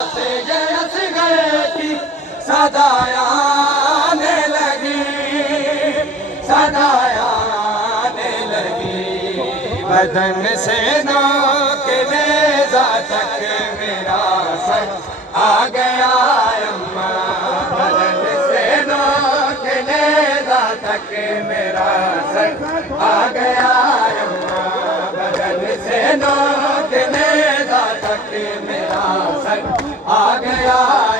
کی صدائیں آنے لگی، صدائیں آنے لگی، بدن سے نوک نیزہ تک میرا سر آ گیا اماں، بدن سے نوک نیزہ تک میرا سر آ گیا اماں، بدن سے نوک نیزہ تک میرا سر آ گیا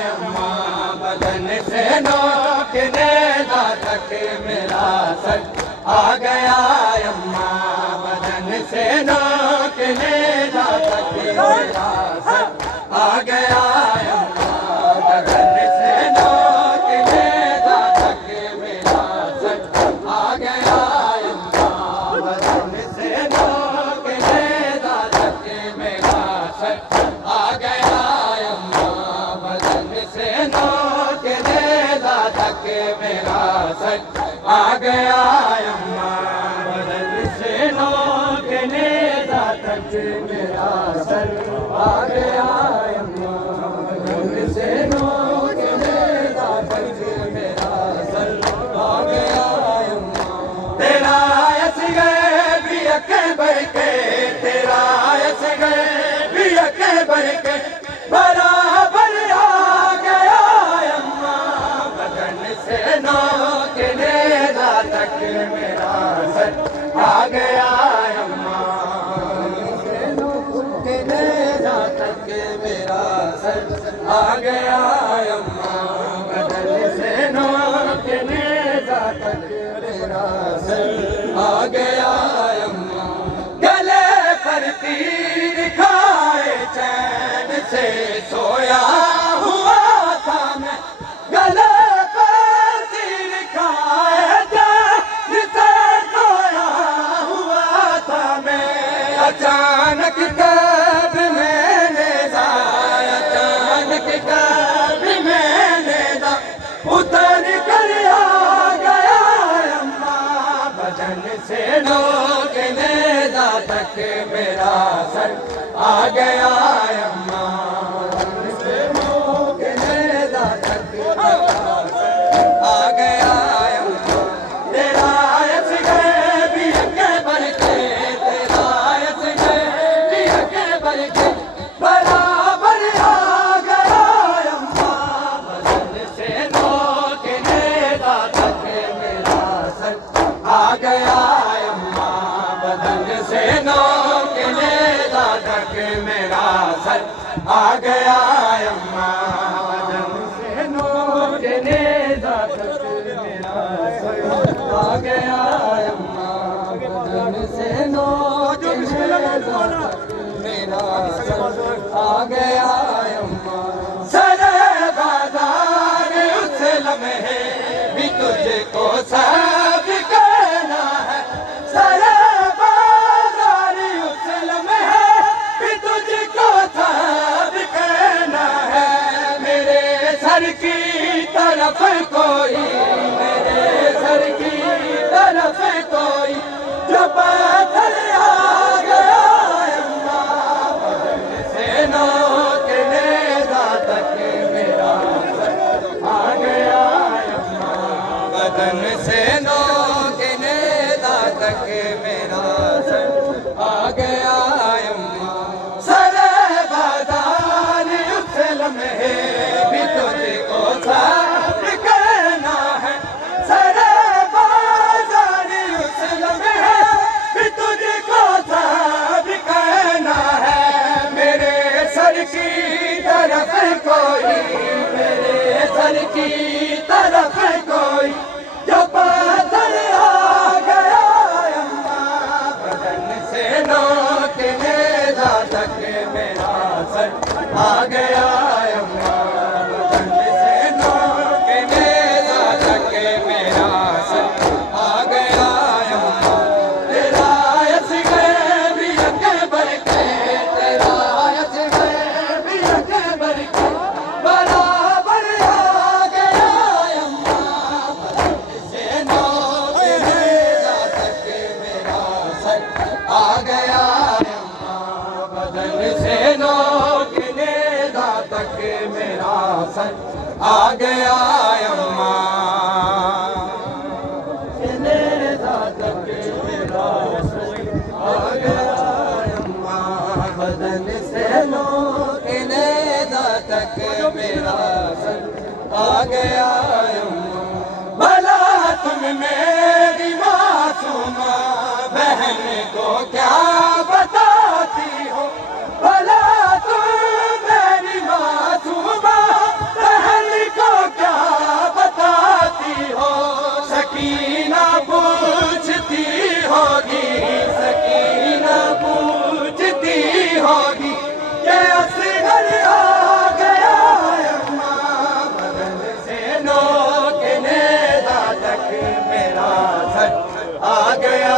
اماں، بدن سے نوک نیزہ تک میرا سر آ گیا اماں، بدن سے نوک نیزہ تک میرا سر آ گیا اماں، بدن سے نوک نیزہ تک میرا سر آ گیا اماں، بدن سے نوک نیزہ تک میرا سر آ گیا اماں، بدن سے نوک نیزہ تک میرا سر آ گیا اماں، بدن سے نوک نیزہ تک میرا سر آ گیا اماں، بدن سے نوک نیزہ تک میرا سر آ گیا اماں، تیرا اصغر بھی اکبر کے، تیرا اصغر بھی اکبر کے برابر آ گیا اماں، بدن سے نوک نیزہ تک میرا سر آ گیا اماں، بدن سے نوک نیزہ تک میرا سر آ گیا اماں، بدن سے نوک نیزہ تک میرا سر آ گیا اماں، گلے پر تیر کھائے چین سے سویا ہوا تھا میں، گلے پر تیر کھائے چین سے سویا ہوا تھا میں، اچانک کب میں نے اچانک کب میں نے اتر کر آ گیا اماں، بدن سے نوک نیزہ تک میرا سر آ گیا اماں، بدن سے نوک نیزہ تک میرا سر آ گیا اماں، تیرا اصغر بھی اکبر کے، تیرا اصغر بھی اکبر کے برابر آ گیا اماں، بدن سے نوک نیزہ تک میرا سر آ گیا اماں، بدن سے نوک نیزہ تک میرا سر آ گیا اماں، بدن سے نوک نیزہ تک میرا سر آ گیا اماں، بدن سے نوک نیزہ تک میرا سر آ گیا اماں، سر بازار اس لمحے بھی تجھ کو سب کہنا ہے، سر بازار اس لمحے بھی تجھ کو سب کہنا ہے، میرے سر کی طرف کوئی، میرے سر کی طرف کوئی جو پتھر آ گیا اماں، بدن سے نوک نیزہ تک میرا سر آ گیا اماں، بدن سے نوک نیزہ تک میرا سر آ گیا اماں، سر بازار اس لمحے بھی تجھ کو سب کہنا ہے، سر بازار اس لمحے بھی تجھ کو سب کہنا ہے، میرے سر کی طرف کوئی، میرے سر کی طرف کوئی جو میرا سر آ گیا اماں، نیزہ تک میرا سر آ گیا اماں، بدن سے لو کے نیزہ تک میرا سر آ گیا اماں، بھلا تم میری معصومہ بہن کو کیا بتاتی ہو، بھلا تم میری معصومہ بہن کو کیا بتاتی ہو، سکینہ پوچھتی ہوگی، سکینہ پوچھتی ہوگی کہ اصغر آ گیا اماں، بدن سے نوک نیزہ تک میرا سر آ گیا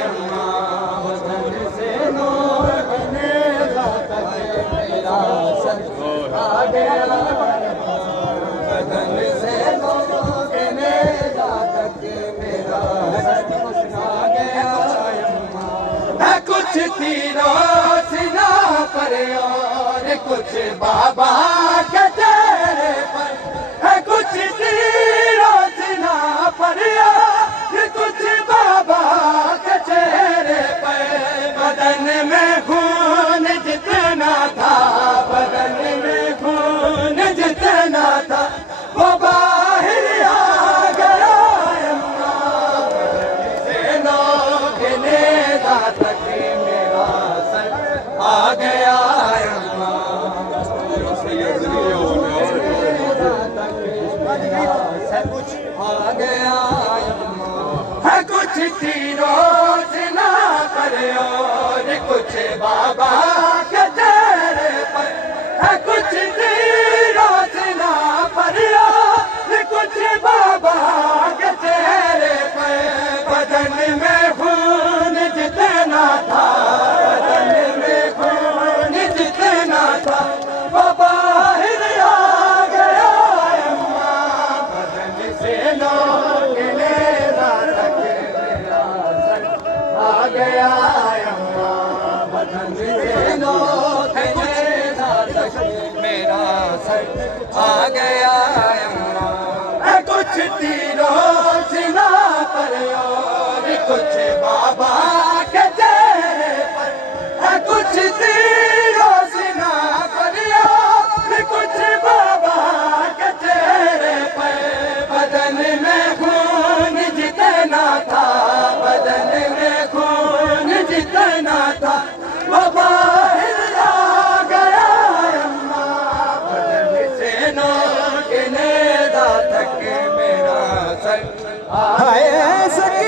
اماں، بدن سے نوک نیزہ تک میرا سر آ گیا، بدن سے نوک نیزہ تک میرا سر آ گیا اماں، ہے کچھ تیروں سنا پر اور کچھ بابا کے چہرے پر، ہے کچھ تیروں سنا پر اور کچھ بابا کے چہرے پر، بدن میں خون جتنا تھا، بدن میں خون جتنا تھا وہ باہر آ گیا اماں، بدن سے نوک نیزہ تک میرا سر آ گیا اماں، آ گیا اماں، ہے کچھ تیروں سنا پر اور کچھ بابا کے چہرے پر، ہے کچھ تیروں سنا پر اور کچھ بابا کے چہرے پر، بدن میں خون جتنا تھا، بدن میں خون جتنا تھا وہ باہر آ گیا اماں، بدن سے نوک نیزہ تک میرا سر آ گیا اماں، بدن سے نوک نیزہ تک میرا سر آ گیا اماں، ہے کچھ تیروں سنا پر اور کچھ بابا کے چہرے پر، ہے کچھ تیروں سنا پر اور کچھ بابا کے چہرے پر، بدن میں خون جتنا تھا، بدن میں خون جتنا تھا وہ باہر آ گیا اماں، بدن سے نوک نیزہ تک میرا سر آ گیا